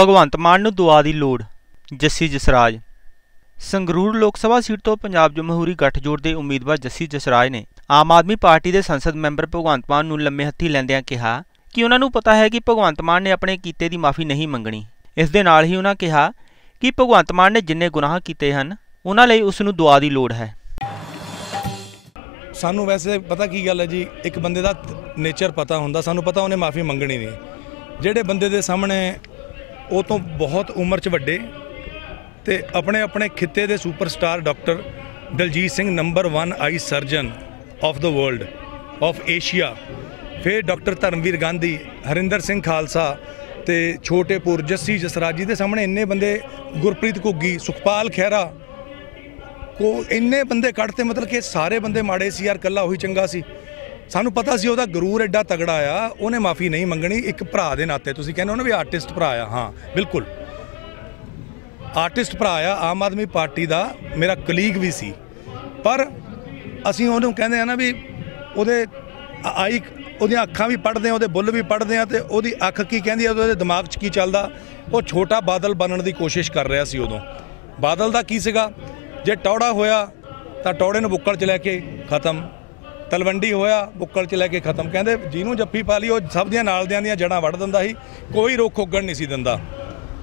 ਭਗਵੰਤ ਮਾਨ ਨੂੰ ਦੁਆ ਦੀ ਲੋੜ। ਜੱਸੀ ਜਸਰਾਜ। ਸੰਗਰੂਰ ਲੋਕ ਸਭਾ ਸੀਟ ਤੋਂ ਪੰਜਾਬ ਜਮਹੂਰੀ ਗੱਠਜੋੜ ਦੇ ਉਮੀਦਵਾਰ ਜੱਸੀ ਜਸਰਾਜ ਨੇ ਆਮ ਆਦਮੀ ਪਾਰਟੀ ਦੇ ਸੰਸਦ ਮੈਂਬਰ ਭਗਵੰਤ ਮਾਨ ਨੂੰ ਲੰਮੇ ਹੱਥੀ ਲੈਂਦਿਆਂ ਕਿਹਾ ਕਿ ਉਹਨਾਂ ਨੂੰ ਪਤਾ ਹੈ ਕਿ ਭਗਵੰਤ ਮਾਨ ਨੇ ਆਪਣੇ ਕੀਤੇ ਦੀ ਮਾਫੀ ਨਹੀਂ ਮੰਗਣੀ। ਇਸ ਦੇ ਨਾਲ ਹੀ ਉਹਨਾਂ ਕਿਹਾ ਕਿ ਭਗਵੰਤ ਮਾਨ ਨੇ ਜਿੰਨੇ ਗੁਨਾਹ ਕੀਤੇ ਹਨ, ਉਹਨਾਂ ਲਈ ਉਸ ਨੂੰ ਦੁਆ ਦੀ ਲੋੜ ਹੈ। ਸਾਨੂੰ ਵੈਸੇ ਪਤਾ ਕੀ ਗੱਲ ਹੈ ਜੀ, ਇੱਕ ਬੰਦੇ ਦਾ ਨੇਚਰ ਪਤਾ ਹੁੰਦਾ, ਸਾਨੂੰ ਪਤਾ ਉਹਨੇ ਮਾਫੀ ਮੰਗਣੀ ਨਹੀਂ। ਜਿਹੜੇ ਬੰਦੇ ਦੇ ਸਾਹਮਣੇ ਉਹ ਤੋਂ ਬਹੁਤ ਉਮਰ 'ਚ ਵੱਡੇ ਤੇ ਆਪਣੇ ਆਪਣੇ ਖਿੱਤੇ ਦੇ superstar doctor Daljit Singh number 1 eye surgeon of the world of Asia ਫਿਰ ਡਾਕਟਰ ਧਰਮਵੀਰ ਗਾਂਧੀ, ਹਰਿੰਦਰ ਸਿੰਘ ਖਾਲਸਾ ਤੇ ਛੋਟੇਪੁਰ ਜੱਸੀ ਜਸਰਾਜੀ ਦੇ ਸਾਹਮਣੇ ਇੰਨੇ ਬੰਦੇ, ਗੁਰਪ੍ਰੀਤ ਘੁੱਗੀ, ਸੁਖਪਾਲ ਖਹਿਰਾ, ਕੋ ਇੰਨੇ ਬੰਦੇ ਕੱਢਤੇ ਮਤਲਬ ਕਿ ਸਾਰੇ ਬੰਦੇ ਮਾੜੇ ਸੀ ਯਾਰ ਕੱਲਾ ਉਹੀ ਚੰਗਾ ਸੀ। ਸਾਨੂੰ ਪਤਾ ਸੀ ਉਹਦਾ ਗਰੂਰ ਐਡਾ ਤਗੜਾ ਆ, ਉਹਨੇ ਮਾਫੀ ਨਹੀਂ ਮੰਗਣੀ, ਇੱਕ ਭਰਾ ਦੇ ਨਾਤੇ। ਤੁਸੀਂ ਕਹਿੰਦੇ ਹੋ ਨਾ ਵੀ ਆਰਟਿਸਟ ਭਰਾ ਆ। ਹਾਂ, ਬਿਲਕੁਲ। ਆਰਟਿਸਟ ਭਰਾ ਆ, ਆਮ ਆਦਮੀ ਪਾਰਟੀ ਦਾ, ਮੇਰਾ ਕਲੀਗ ਵੀ ਸੀ। ਪਰ ਅਸੀਂ ਉਹਨੂੰ ਕਹਿੰਦੇ ਆ ਨਾ ਵੀ ਉਹਦੇ ਆਈ, ਉਹਦੀਆਂ ਅੱਖਾਂ ਵੀ ਪੜ੍ਹਦੇ ਆ, ਉਹਦੇ ਬੁੱਲ ਵੀ ਪੜ੍ਹਦੇ ਆ ਤੇ ਉਹਦੀ ਅੱਖ ਕੀ ਕਹਿੰਦੀ ਆ, ਉਹਦੇ ਦਿਮਾਗ 'ਚ ਕੀ ਚੱਲਦਾ? ਉਹ ਛੋਟਾ ਬਾਦਲ ਬਣਨ ਦੀ ਕੋਸ਼ਿਸ਼ ਕਰ ਰਿਹਾ ਸੀ ਉਦੋਂ। ਬਾਦਲ ਦਾ ਕੀ ਸੀਗਾ? ਜੇ ਟੌੜਾ ਹੋਇਆ ਤਾਂ ਟੌੜੇ ਨੂੰ ਬੁੱਕਲ 'ਚ ਲੈ ਕੇ ਖਤਮ। ਤਲਵੰਡੀ ਹੋਇਆ, ਬੁੱਕਲ 'ਚ ਲੈ ਕੇ ਖਤਮ। ਕਹਿੰਦੇ ਜਿਹਨੂੰ ਜੱਫੀ ਪਾ ਲਈ, ਉਹ ਸਭ ਦੀਆਂ ਨਾਲ ਦਿਆਂ ਦੀਆਂ ਜੜਾਂ ਵੱਢ ਦਿੰਦਾ ਸੀ, ਕੋਈ ਰੁੱਖ ਉੱਗਣ ਨਹੀਂ ਸੀ ਦਿੰਦਾ।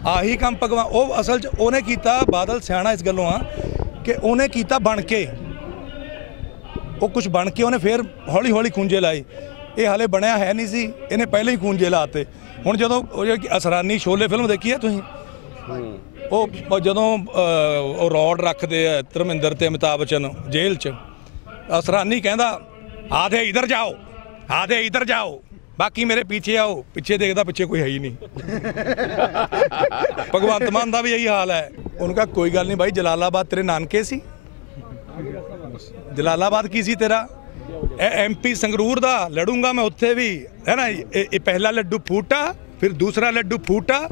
ਆਹੀ ਕੰਮ ਭਗਵਾਨ, ਉਹ ਅਸਲ 'ਚ ਉਹਨੇ ਕੀਤਾ, ਬਾਦਲ ਸਿਆਣਾ ਇਸ ਗੱਲੋਂ ਆ, ਕਿ ਉਹਨੇ ਕੀਤਾ ਬਣ ਕੇ। ਉਹ ਕੁਝ ਬਣ ਕੇ ਉਹਨੇ ਫੇਰ ਹੌਲੀ ਹੌਲੀ ਖੂੰਜੇ ਲਾਏ। ਇਹ ਹਾਲੇ ਬਣਿਆ ਹੈ ਨਹੀਂ ਸੀ, ਇਹਨੇ ਪਹਿਲਾਂ ਹੀ ਖੂੰਜੇ ਲਾਤੇ ਹੁਣ ਜਦੋਂ ਉਹ ਅਸਰਾਨੀ ਸ਼ੋਲੇ ਫਿਲਮ ਦੇਖੀ ਹੈ ਤੁਸੀਂ? ਉਹ ਜਦੋਂ ਉਹ ਰੋਡ ਰੱਖਦੇ ਆ ਧਰਮਿੰਦਰ ਤੇ ਅਮਿਤਾਭ ਬਚਨ ਜੇਲ੍ਹ 'ਚ, ਅਸਰਾਨੀ ਕਹਿੰਦਾ ਆਦੇ ਇਧਰ ਜਾਓ ਆਦੇ ਇਧਰ ਜਾਓ। ਬਾਕੀ ਮੇਰੇ ਪਿੱਛੇ ਆਓ ਪਿੱਛੇ ਦੇਖਦਾ ਪਿੱਛੇ ਕੋਈ ਹੈ ਹੀ ਨਹੀਂ। ਭਗਵੰਤ ਮਾਨ ਦਾ ਵੀ ਇਹੀ ਹਾਲ ਹੈ। ਉਹਨੂੰ ਕਹਾ ਕੋਈ ਗੱਲ ਨਹੀਂ ਬਾਈ ਜਲਾਲਾਬਾਦ ਤੇਰੇ ਨਾਨਕੇ ਸੀ? ਜਲਾਲਾਬਾਦ ਕੀ ਸੀ ਤੇਰਾ? ਐਮਪੀ ਸੰਗਰੂਰ ਦਾ ਲੜੂੰਗਾ ਮੈਂ ਉੱਥੇ ਵੀ। ਹੈ ਨਾ ਇਹ ਇਹ ਪਹਿਲਾ ਲੱਡੂ ਫੂਟਾ ਫਿਰ ਦੂਸਰਾ ਲੱਡੂ ਫੂਟਾ।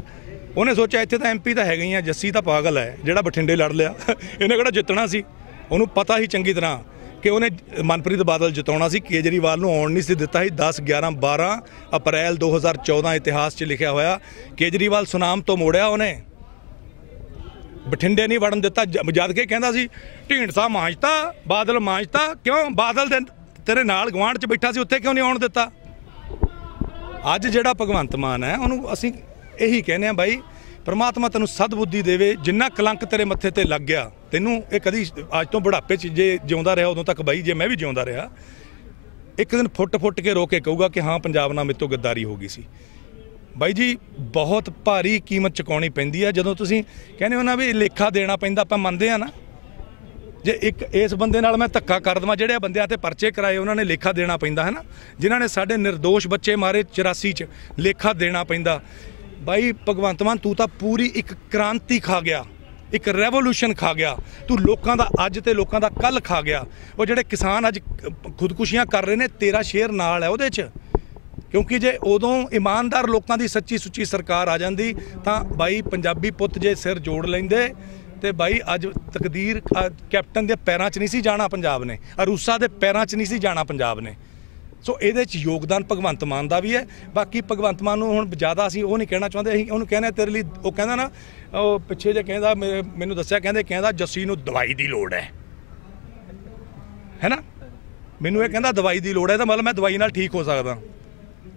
ਉਹਨੇ ਸੋਚਿਆ ਇੱਥੇ ਤਾਂ ਐਮਪੀ ਤਾਂ ਹੈਗਾ ਹੀ ਆ ਜੱਸੀ ਤਾਂ ਪਾਗਲ ਹੈ ਜਿਹੜਾ ਬਠਿੰਡੇ ਲੜ ਲਿਆ। ਇਹਨੇ ਕਿਹੜਾ ਜਿੱਤਣਾ ਸੀ? ਉਹਨੂੰ ਪਤਾ ਹੀ ਚੰਗੀ ਤਰ੍ਹਾਂ। ਕਿ ਉਹਨੇ ਮਨਪ੍ਰੀਤ ਬਾਦਲ ਜਿਤਾਉਣਾ ਸੀ, ਕੇਜਰੀਵਾਲ ਨੂੰ ਆਉਣ ਨਹੀਂ ਸੀ ਦਿੱਤਾ ਸੀ। 10 11 12 ਅਪ੍ਰੈਲ 2014 ਇਤਿਹਾਸ 'ਚ ਲਿਖਿਆ ਹੋਇਆ। ਕੇਜਰੀਵਾਲ ਸੁਨਾਮ ਤੋਂ ਮੋੜਿਆ ਉਹਨੇ। ਬਠਿੰਡੇ ਨਹੀਂ ਵੜਨ ਦਿੱਤਾ। ਜ- ਜਦ ਕੇ ਕਹਿੰਦਾ ਸੀ ਢੀਂਡਸਾ ਮਾਂਜਤਾ, ਬਾਦਲ ਮਾਂਜਤਾ। ਕਿਉਂ? ਬਾਦਲ ਦੇ ਤੇਰੇ ਨਾਲ ਗਵਾਂਢ 'ਚ ਬੈਠਾ ਸੀ, ਉੱਥੇ ਕਿਉਂ ਨਹੀਂ ਆਉਣ ਦਿੱਤਾ? ਅੱਜ ਜਿਹੜਾ ਭਗਵੰਤ ਮਾਨ ਹੈ, ਉਹਨੂੰ ਅਸੀਂ ਇਹੀ ਕਹਿੰਦੇ ਆ ਬਾਈ ਪਰਮਾਤਮਾ ਤੈਨੂੰ ਸਦਬੁੱਧੀ ਦੇਵੇ, ਜਿੰਨਾ ਕਲੰਕ ਤੇਰੇ ਮੱਥੇ ਤੇ ਲੱਗ ਗਿਆ, ਤੈਨੂੰ ਇਹ ਕਦੀ ਅੱਜ ਤੋਂ ਬੁਢਾਪੇ 'ਚ ਜੇ ਜਿਉਂਦਾ ਰਿਹਾ, ਉਦੋਂ ਤੱਕ ਬਾਈ, ਜੇ ਮੈਂ ਵੀ ਜਿਉਂਦਾ ਰਿਹਾ, ਇੱਕ ਦਿਨ ਫੁੱਟ-ਫੁੱਟ ਕੇ ਰੋ ਕੇ ਕਹੂਗਾ ਕਿ ਹਾਂ, ਪੰਜਾਬ ਨਾਲ ਮੇਰੇ ਤੋਂ ਗੱਦਾਰੀ ਹੋ ਗਈ ਸੀ। ਬਾਈ ਜੀ, ਬਹੁਤ ਭਾਰੀ ਕੀਮਤ ਚੁਕਾਉਣੀ ਪੈਂਦੀ ਆ, ਜਦੋਂ ਤੁਸੀਂ ਕਹਿੰਦੇ ਹੋ ਨਾ ਵੀ ਲੇਖਾ ਦੇਣਾ ਪੈਂਦਾ, ਆਪਾਂ ਮੰਨਦੇ ਆ ਨਾ। ਜੇ ਇੱਕ ਇਸ ਬੰਦੇ ਨਾਲ ਮੈਂ ਧੱਕਾ ਕਰ ਦਵਾਂ, ਜਿਹੜੇ ਬੰਦਿਆਂ ਤੇ ਪਰਚੇ ਕਰਾਏ, ਉਹਨਾਂ ਨੇ ਲੇਖਾ ਦੇਣਾ ਪੈਂਦਾ ਹੈ ਨਾ ਜਿਨ੍ਹਾਂ ਨੇ ਸਾਡੇ નિર્ਦੋਸ਼ ਬੱਚੇ ਮਾਰੇ 84 ਚ, ਲੇਖਾ ਦੇਣਾ ਪੈਂਦਾ। ਬਾਈ ਭਗਵੰਤ ਮਾਨ, ਤੂੰ ਤਾਂ ਪੂਰੀ ਇੱਕ ਕ੍ਰਾਂਤੀ ਖਾ ਗਿਆ, ਇੱਕ ਰੈਵੋਲੂਸ਼ਨ ਖਾ ਗਿਆ। ਤੂੰ ਲੋਕਾਂ ਦਾ ਅੱਜ ਤੇ ਲੋਕਾਂ ਦਾ ਕੱਲ ਖਾ ਗਿਆ। ਉਹ ਜਿਹੜੇ ਕਿਸਾਨ ਅੱਜ ਖੁਦਕੁਸ਼ੀਆਂ ਕਰ ਰਹੇ ਨੇ, ਤੇਰਾ ਸ਼ੇਰ ਨਾਲ ਹੈ ਉਹਦੇ 'ਚ। ਕਿਉਂਕਿ ਜੇ ਉਦੋਂ ਇਮਾਨਦਾਰ ਲੋਕਾਂ ਦੀ ਸੱਚੀ ਸੁੱਚੀ ਸਰਕਾਰ ਆ ਜਾਂਦੀ, ਤਾਂ ਬਾਈ ਪੰਜਾਬੀ ਪੁੱਤ ਜੇ ਸਿਰ ਜੋੜ ਲੈਂਦੇ, ਤੇ ਬਾਈ ਅੱਜ ਤਕਦੀਰ ਕੈਪਟਨ ਦੇ ਪੈਰਾਂ 'ਚ ਨਹੀਂ ਸੀ ਜਾਣਾ ਪੰਜਾਬ ਨੇ, ਅਰੂਸਾ ਦੇ ਪੈਰਾਂ 'ਚ ਨਹੀਂ ਸੀ ਜਾਣਾ ਪੰਜਾਬ ਨੇ। ਸੋ ਇਹਦੇ 'ਚ ਯੋਗਦਾਨ ਭਗਵੰਤ ਮਾਨ ਦਾ ਵੀ ਹੈ। ਬਾਕੀ ਭਗਵੰਤ ਮਾਨ ਨੂੰ ਹੁਣ ਜ਼ਿਆਦਾ ਅਸੀਂ ਉਹ ਨਹੀਂ ਕਹਿਣਾ ਚਾਹੁੰਦੇ। ਅਸੀਂ ਉਹਨੂੰ ਕਹਿੰਦੇ ਤੇਰੇ ਲਈ, ਉਹ ਕਹਿੰਦਾ ਨਾ, ਉਹ ਪਿੱਛੇ ਜੇ ਕਹਿੰਦਾ ਮੇਰੇ- ਮੈਨੂੰ ਦੱਸਿਆ, ਕਹਿੰਦੇ, ਕਹਿੰਦਾ ਜੱਸੀ ਨੂੰ ਦਵਾਈ ਦੀ ਲੋੜ ਹੈ। ਹੈ ਨਾ ਮੈਨੂੰ ਇਹ ਕਹਿੰਦਾ ਦਵਾਈ ਦੀ ਲੋੜ ਹੈ, ਤਾਂ ਮਤਲਬ ਮੈਂ ਦਵਾਈ ਨਾਲ ਠੀਕ ਹੋ ਸਕਦਾ।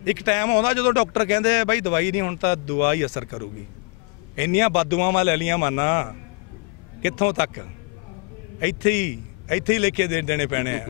ਇੱਕ ਟਾਈਮ ਆਉਂਦਾ ਜਦੋਂ ਡਾਕਟਰ ਕਹਿੰਦੇ ਆ ਬਾਈ ਦਵਾਈ ਨਹੀਂ, ਹੁਣ ਤਾਂ ਦੁਆ ਹੀ ਅਸਰ ਕਰੂਗੀ। ਇੰਨੀਆਂ ਬਦਦੁਆਵਾਂ ਲੈ ਲੀਆਂ ਮਾਨਾ। ਕਿੱਥੋਂ ਤੱਕ? ਇੱਥੇ ਹੀ ਇੱਥੇ ਹੀ ਲਿਖ ਕੇ ਦੇ, ਦੇਣੇ ਪੈਣੇ ਆ।